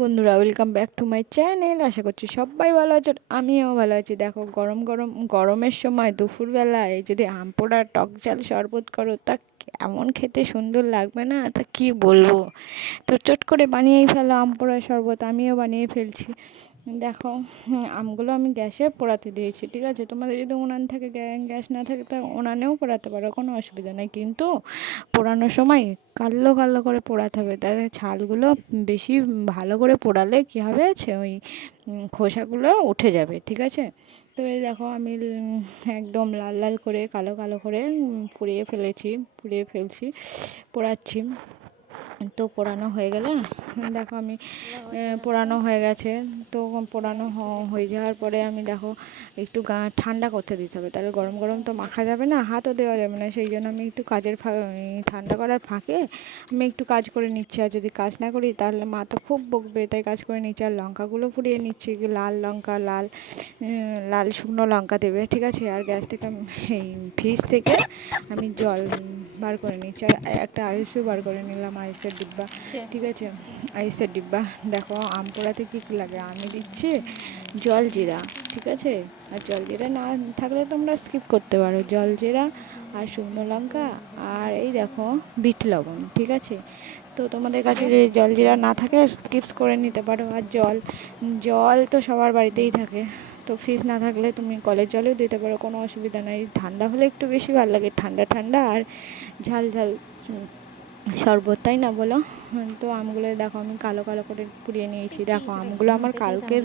বন্ধুরা welcome back to my channel আশা করছি সবাই ভালো আছে আমিও ভালো আছি। দেখো, গরম গরম, গরমের সময় দুপুরবেলায় যদি আম পোড়া, টক ঝাল শরবত করো, তা এমন খেতে সুন্দর লাগবে না? তা কি বলব? তো চট করে বানিয়েই ফেলো আম পোড়া শরবত, আমিও বানিয়ে ফেলছি। দেখো, আমগুলো আমি গ্যাসে পোড়াতে দিয়েছি, ঠিক আছে? তোমাদের যদি উনান থাকে, গ্যা- গ্যাস না থাকে, তা উনানেও পোড়াতে পারো, কোনো অসুবিধা নেই। কিন্তু পোড়ানোর সময় কালো কালো করে পোড়াতে হবে। তাতে ছালগুলো বেশি ভালো করে পোড়ালে কী হবে? ওই খোসাগুলো উঠে যাবে, ঠিক আছে? তো এই দেখো, আমি একদম লাল লাল করে, কালো কালো করে পুড়িয়ে ফেলেছি, পুড়িয়ে ফেলছি, পোড়াচ্ছি। তো পোড়ানো হয়ে গেলে দেখো আমি পোড়ানো হয়ে গেছে। তো পোড়ানো হয়ে যাওয়ার পরে আমি দেখো একটু গা ঠান্ডা করতে দিতে হবে। তাহলে গরম গরম তো মাখা যাবে না, হাতও দেওয়া যাবে না। সেই জন্য আমি একটু কাজের ঠান্ডা করার ফাঁকে আমি একটু কাজ করে নিচ্ছি। আর যদি কাজ না করি তাহলে মা তো খুব বকবে, তাই কাজ করে নিচ্ছি। আর লঙ্কাগুলো পুড়িয়ে নিচ্ছি লাল লঙ্কা, লাল লাল শুকনো লঙ্কা দেবে, ঠিক আছে? আর গ্যাস থেকে এই ফ্রিজ থেকে আমি জল বার করে নিচ্ছি। আর একটা আইসও বার করে নিলাম আইসের ডিব্বা। ঠিক আছে? আইসের ডিব্বা। দেখো আম পোড়াতে কী কী লাগে? আমি দিচ্ছি জল জিরা ঠিক আছে? আর জল জিরা না থাকলে তোমরা স্কিপ করতে পারো। জল জিরা আর শুকনো লঙ্কা আর এই দেখো বিট লবণ ঠিক আছে? তো তোমাদের কাছে যে জল জিরা না থাকে স্কিপস করে নিতে পারো। আর জল জল তো সবার বাড়িতেই থাকে। তো ফ্রিজ না থাকলে তুমি কলের জলেও দিতে পারো কোনো অসুবিধা নাই। ঠান্ডা হলে একটু বেশি ভালো লাগে। ঠান্ডা ঠান্ডা আর ঝাল ঝাল শরবত তাই না বলো। তো আমগুলো দেখো আমি কালো কালো করে পুড়িয়ে নিয়েছি। দেখো আমগুলো আমার কালকের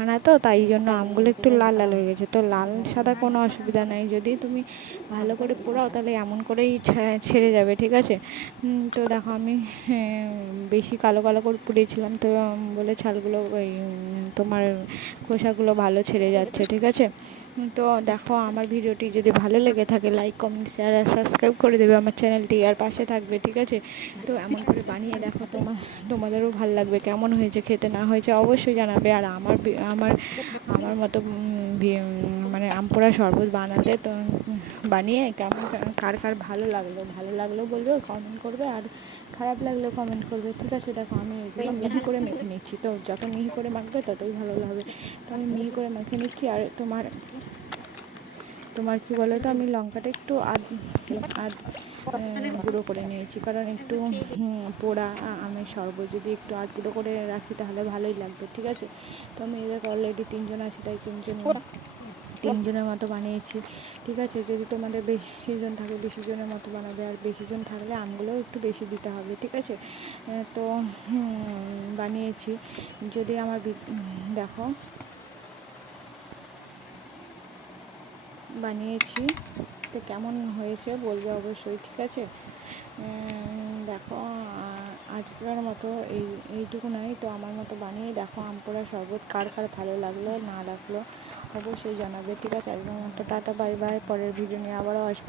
আনা তো, তাই জন্য আমগুলো একটু লাল লাল হয়ে গেছে। তো লাল সাদা কোনো অসুবিধা নাই। যদি তুমি ভালো করে পোড়াও, তাহলে এমন করেই ছেড়ে যাবে, ঠিক আছে? তো দেখো আমি বেশি কালো কালো করে পুড়িয়েছিলাম। তো বলে ছালগুলো ওই, তোমার খোসাগুলো ভালো ছেড়ে যাচ্ছে, ঠিক আছে? তো দেখো, আমার ভিডিওটি যদি ভালো লেগে থাকে লাইক কমেন্ট শেয়ার আর সাবস্ক্রাইব করে দেবে আমার চ্যানেলটি আর পাশে থাকবে, ঠিক আছে? তো এমন করে বানিয়ে দেখো তোমার তোমাদেরও ভালো লাগবে, কেমন হয়েছে খেতে না হয়েছে অবশ্যই জানাবে। আর আমার আমার আমার মতো মানে আমপোড়া শরবত বানাতে তো, বানিয়ে কেমন, কার কার ভালো লাগল, ভালো লাগলেও বলবে কমেন্ট করবে আর খারাপ লাগলেও কমেন্ট করবে। ঠিক আছে, দেখো, আমি এগুলো মিহি করে মেখে নিচ্ছি। তো যত মিহি করে মাখবে ততই ভালো লাগবে। তো আমি মিহি করে মেখে নিচ্ছি। আর তোমার তোমার কি বলো তো, আমি লঙ্কাটা একটু আধ আধ গুঁড়ো করে নিয়েছি। কারণ একটু পোড়া আমের শরবত যদি একটু আধ গুঁড়ো করে রাখি তাহলে ভালোই লাগবে, ঠিক আছে? তো আমি এদের অলরেডি তিনজন আছি, তাই তিনজন, তিনজনের মতো বানিয়েছি, ঠিক আছে? যদি তোমাদের বেশি জন থাকে বেশি জনের মতো বানাবে, আর বেশি জন থাকলে আমগুলোও একটু বেশি দিতে হবে, ঠিক আছে? তো বানিয়েছি। যদি আমার দেখো বানিয়েছি। তো কেমন হয়েছে বলবে অবশ্যই, ঠিক আছে? দেখো আজকের মতো এই, এইটুকু নয়, তো আমার মতো বানিয়ে দেখো আম পোড়া শরবত, কার কার ভালো লাগল, না লাগল, অবশ্যই জানাবে, ঠিক আছে? একদম একটা টাটা, বাই বাই, পরের ভিডিও নিয়ে আবারও আসব।